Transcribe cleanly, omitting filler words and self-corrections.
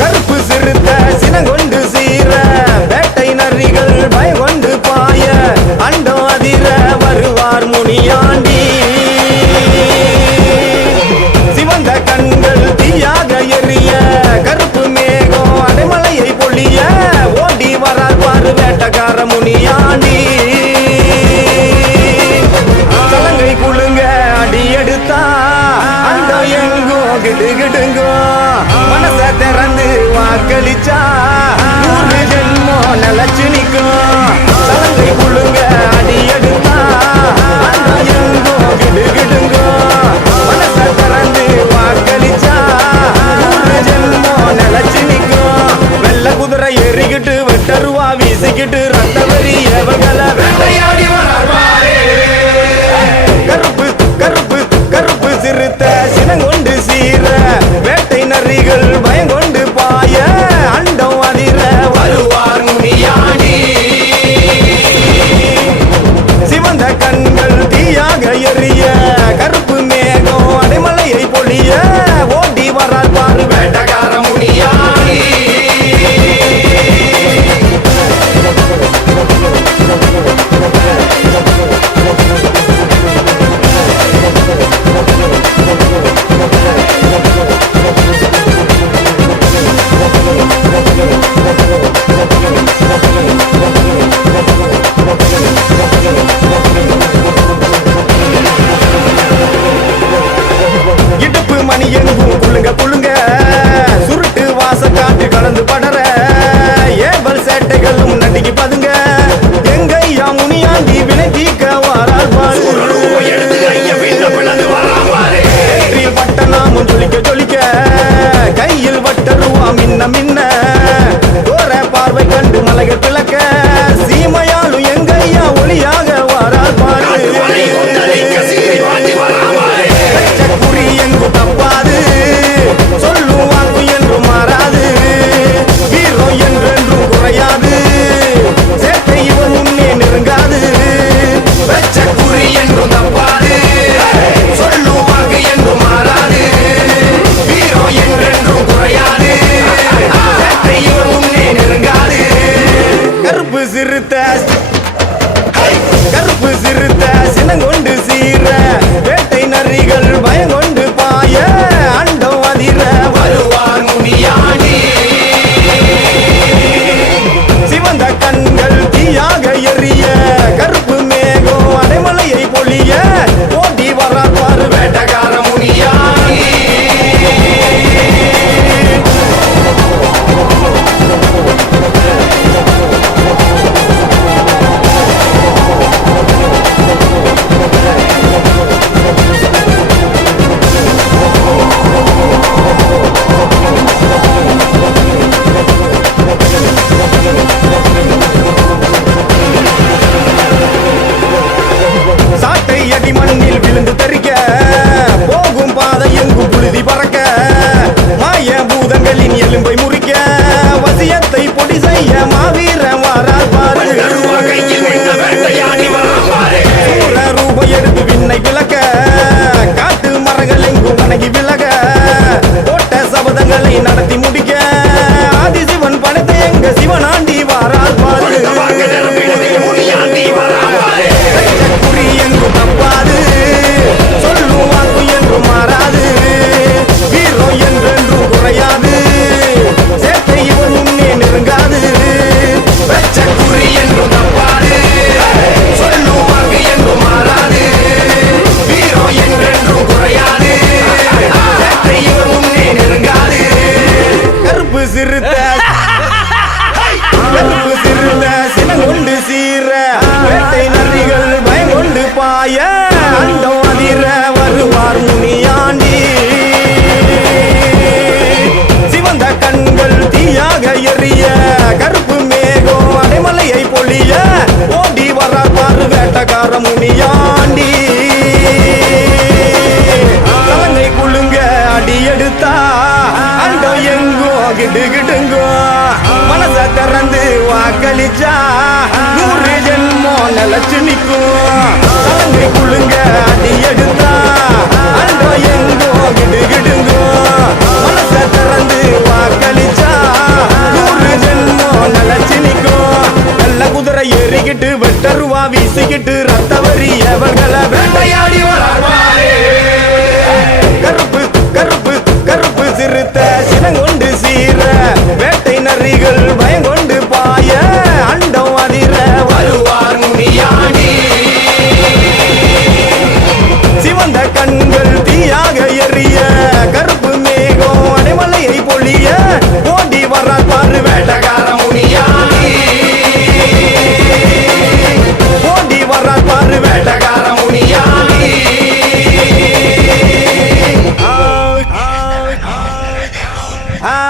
கருப்பு சிறுத்த சினங்கொண்டு சீர வேட்டை நரிகள் பயங்கொண்டு பாய அண்டம் அதிர வருவார் முனியாண்டி. சிவந்த கண்கள் தீயாக எரிய கருப்பு மேகம் அடைமலையை பொழிய ஓடி வரார் பாரு வேட்டக்கார முனியாண்டி. தலங்கை குழுங்க அடி எடுத்தா அந்த எங்கோ கிடுகிடுங்கோ மனச திறந்து வாக்களிச்சா 100 ஜென்மம் நிலச்சு நிற்கும். தலங்கை குழுங்க அடி எடுத்தா அந்த எங்கோ கிடுகிடுங்கோ மனச திறந்து வாக்களிச்சா 100 ஜென்மம் நிலச்சு நிற்கும். வெள்ள குதிரை ஏறிக்கிட்டு வெட்டருவா வீசிக்கிட்டு ரத்த வெறி ஏவல்களை வேட்டையாடி வராரு. கருப்பு கருப்பு கருப்பு சிறுத்த சினங்கொண்டு சீர வேட்டை நரிகள் பயங்கொண்டு பாய அண்டம் அதிர வருவார் முனியாண்டி. சிவந்த கண்கள் தீயாக எரிய கருப்பு மேகம் அடைமலையை பொழிய ஓடி வரார் பாரு வேட்டக்கார முனியாண்டி. இடுப்பு மணி எங்கும் குளுங்க குளுங்க சுருட்டு வாச காட்டு கலந்து படற ஏவல் சேட்டைகளும் நடிக்கு பதுங்க எங்கையா முனியாண்டி வினை தீக்க வாரார் பாரு. பட்ட நாமும் ஜொலிக்க ஜொலிக்க கையில் வட்டருவா மின்ன மின்ன தோர பார்வை கண்டு மலைகள் பிளக்க சீமையாலும் எங்கையா ஒளியாக வாரார் பாரு. குறி எங்கு தப்பாது சொல்லும் வாக்கு என்றும் மாறாது வீரம் என்றென்றும் குறையாது சேட்டை இவன் முன்னே நெருங்காது. வெச்ச குறி என்றும் தப்பாது சொல்லும் வாக்கு என்றும் மாறாது வீரம் என்றென்றும் குறையாது சேட்டை இவன் முன்னே நெருங்காது. கருப்பு சிறுத்த கருப்பு சிறுத்த சினங்கொண்டு சீர வேட்டை நரிகள் பயங்கொண்டு பாய அண்டம் அதிர வருவார் முனியாண்டி. சிவந்த கண்கள் தீயாக எரிய கருப்பு மேகம் அடைமலையை பொழிய ஓடி வரார் பாரு வேட்டக்கார முனியாண்டி. சாட்டை அடி மண்ணில் விழுந்து தரிக்க போகும் பாதை எங்கும் புழுதி பறக்க மாய பூதங்களின் எலும்பை முறிக்க வசியத்தை பொடி செய்ய மாவீர வாரார் பாரு. சூர ரூப எடுத்து விண்ணை விளக்க காட்டு மரங்கள் எங்கும் வணங்கி விலக போட்ட சபதங்களை நடத்தி முடிக்க ஆதிசிவன் பணத்தை எங்க சிவனாண்டி வாரார் பாரு. குறி எங்கும் தப்பாது சொல்லும் வாக்கு என்றும் மாறாது வீரம் என்றென்றும் குறையாது சேட்டை இவன் முன்னே நெருங்காது. வெச்ச குறி என்றும் தப்பாது சொல்லும் வாக்கு என்றும் மாறாது வீரம் என்றென்றும் குறையாது சேட்டை இவன் முன்னே நெருங்காது. கருப்பு சிறுத்த கருப்பு சிறுத்த சினங்கொண்டு சீர வேட்டை நரிகள் பயங்கொண்டு பாய அண்டம் அதிர வருவார் முனியாண்டி. சிவந்த கண்கள் தீயாக கிடுகிடுங்கோ மனச திறந்து வாக்களிச்சா 100 ஜென்மம் நிலச்சு நிற்கும் சலங்கை குழுங்க அடி எடுத்தா அண்டோ எங்கோ கிடுகிடுங்கோ மனச திறந்து வாக்களிச்சா 100 ஜென்மம் நிலச்சு நிற்கும் நல்ல குதிரை ஏறிக்கிட்டு வெட்டருவா வீசிக்கிட்டு ரத்த வரி எவர்களை வேட்டையாடி வளர்வாரே கருப்பு கருப்பு கருப்பு சிறுத்த சினங்கொண்டு சீர வேட்டை நரிகள் பயங்கொண்டு பாய அண்டம் அதிர வருவார் முனியாண்டி சிவந்த கண்கள் தீயாக எரிய கருப்பு மேகம் அடைமலையை பொழிய ஓடி வர்றார் பாரு வேட்டக்கார முனியாண்டி ஓடி வர்றார் பாரு வேட்டக்கார முனியாண்டி Ah